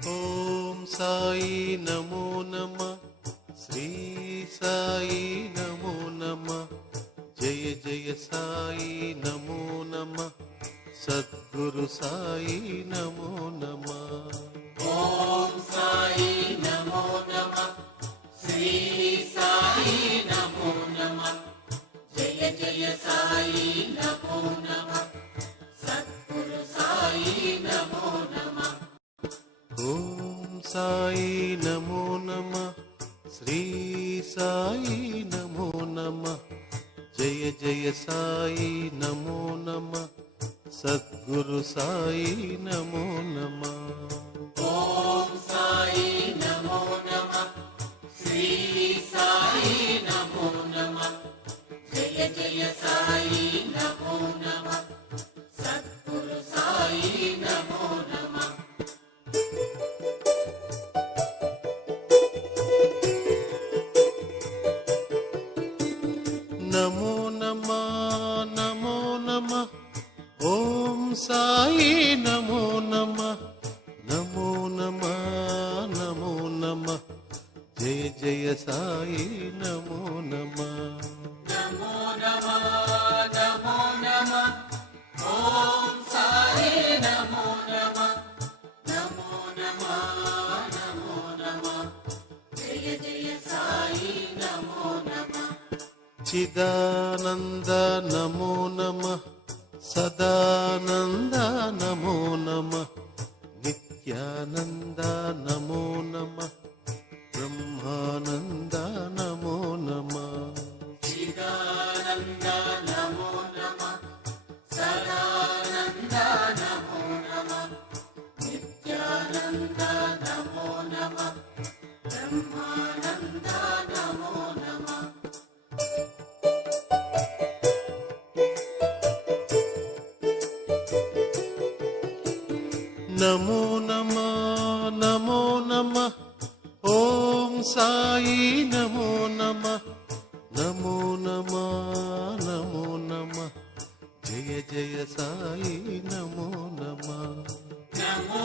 ఓం సాయి నమో నమః, శ్రీ సాయి నమో నమః, జయ జయ సాయి నమో నమః, సద్గురు సాయి నమో నమః. ఓం సాయి నమో నమః, శ్రీ సాయి నమో నమః, జయ జయ సాయి నమో నమః, సద్గురు సాయి నమో నమః. ఓం సాయి నమో నమః, శ్రీ సాయి నమో నమః, జయ జయ సాయి నమో నమః, సద్గురు సాయి నమో నమః. ఓం సాయి నమో నమః, శ్రీ సాయి నమో నమః, జయ జయ సాయి నమో నమః, సద్గురు సాయి నమో నమః. నమో నమః నమో నమః, ఓం సాయి నమో నమః, నమో నమః నమో నమః, జయ జయ సాయి నమో నమః. నమో నమః నమో నమః, ఓం సాయి నమో నమః, నమో నమః నమో నమః, జయ జయ సాయి నమో నమః. చిదానంద నమో నమః, సదానంద నమో నమః, నిత్యానంద నమో నమః, బ్రహ్మానంద నమో నమః. చిదానంద నమో నమః, సదానంద నమో నమః, నిత్యానంద నమో నమః, బ్రహ్మానంద నమో నమః. నమో నమః నమో నమః, ఓం సాయి నమో నమః, నమో నమః నమో నమః, జయ జయ సాయి నమో నమః. నమో